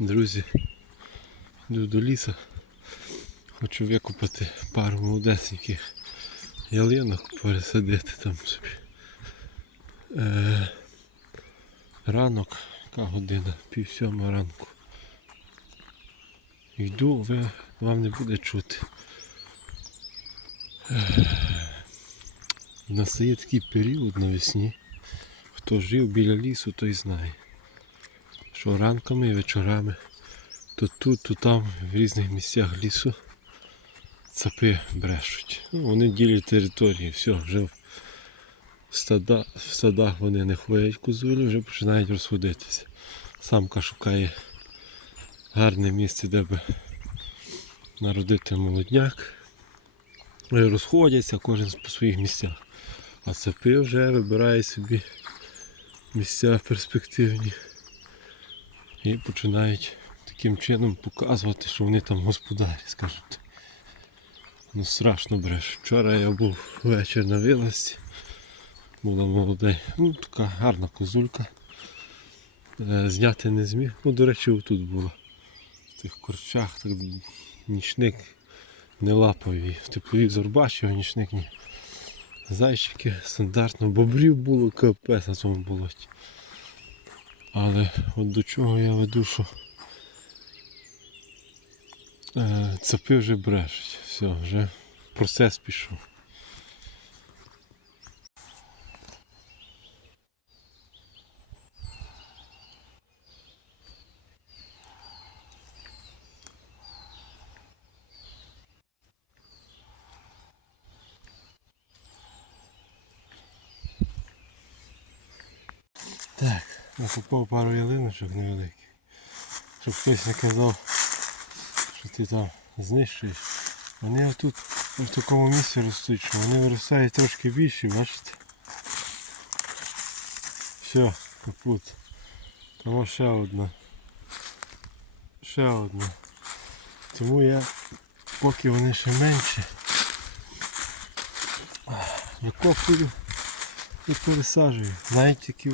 Друзі, йду до лісу. Хочу викупати пару молодесеньких ялинок, пересадити там собі. Е, ранок, яка година, пів сьома ранку. Йду, ви, вам не буде чути. Е, Настає такий період навесні. Хто жив біля лісу, той знає. Що ранками і вечорами то тут, то там, в різних місцях лісу цапи брешуть. Ну, вони ділять території, все, вже в, стада, в садах вони не ходять козулі, вже починають розходитися. Самка шукає гарне місце, де би народити молодняк. Розходяться кожен по своїх місцях. А цапи вже вибирають собі місця перспективні і починають таким чином показувати, що вони там господарі, скажімо. Ну страшно бреш. Вчора я був вечір на вилазці, була молода, ну така гарна козулька. Е, Зняти не зміг. Ну, до речі, отут було. В тих корчах так нічник не лапав її. В тепловізор нічник ні. Зайчики стандартно, бобрів було капець на цьому болоті. Але от до чого я веду, що е, цапи вже брешуть. Все, вже процес пішов. Так, накупав пару ялиночок невеликих. Щоб хтось не казав, що ти там знищуєш. Вони отут в такому місці ростуть, що вони виростають трошки більше, бачите? Все, капут. Тому ще одна. Ще одна. Тому я, поки вони ще менші, викопую і пересаджую. Навіть такі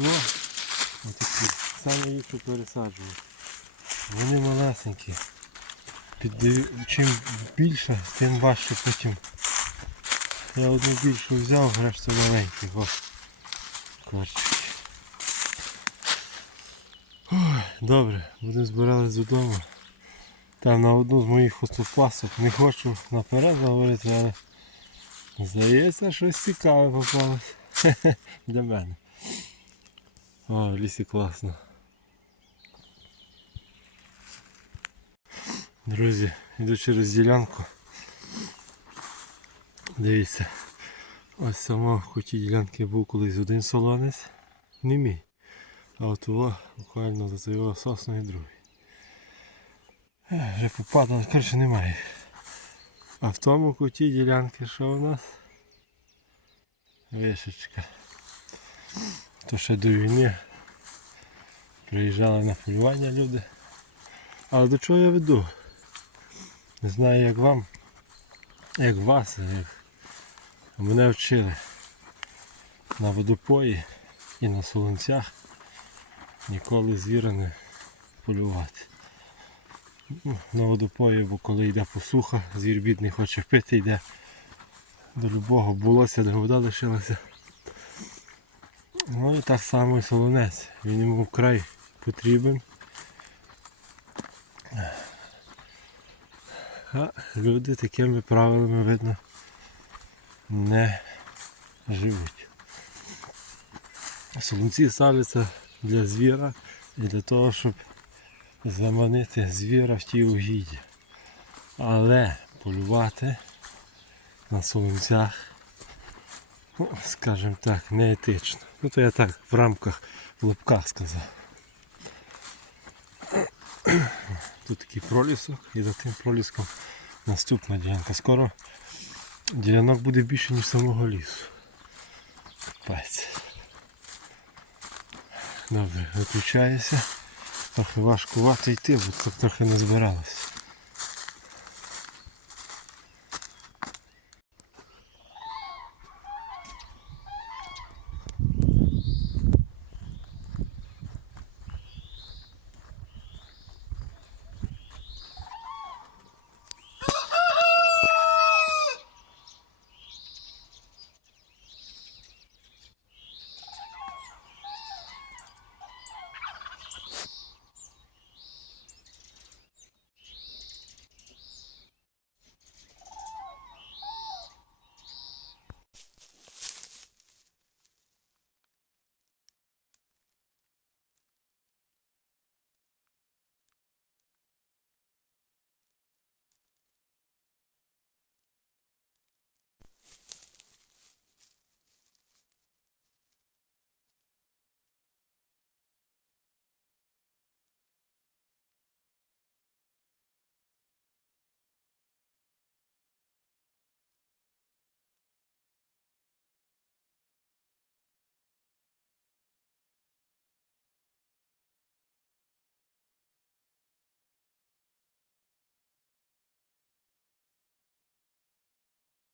отакі, саме їх і пересаджую. Вони малесенькі. Піддаю, чим більше, тим важче потім. Я одну більшу взяв, решту маленькі. О, корчики. Добре, будемо збиратися додому. Там на одну з моїх остопасок. Не хочу наперед говорити, але здається, щось цікаве попалось. Для мене. О, в лісі класно. Друзі, йду через ділянку. Дивіться. Ось саме в куті ділянки був колись один солонець. Не мій. А от його буквально за його сосною другий. Е, Вже попадало, коротше немає. А в тому куті ділянки що у нас? Вишечка. То ще до війни приїжджали на полювання люди. Але до чого я веду? Не знаю як вам, як вас, як мене вчили на водопої і на солонцях ніколи звіра не полювати. На водопої, бо коли йде посуха, звір бідний хоче пити, йде до любого булося, де вода лишилася. Ну і так само і солонець. Він йому вкрай потрібен. А люди такими правилами видно не живуть. Солонці ставляться для звіра і для того, щоб заманити звіра в ті угіддя. Але полювати на солонцях, ну, скажімо так, неетично. Ну то я так в рамках в лапках сказав. Тут такий пролісок і за тим проліском наступна ділянка. Скоро ділянок буде більше, ніж самого лісу. Пець. Добре, виключаюся. Трохи важкувато йти, бо тут трохи не збиралося.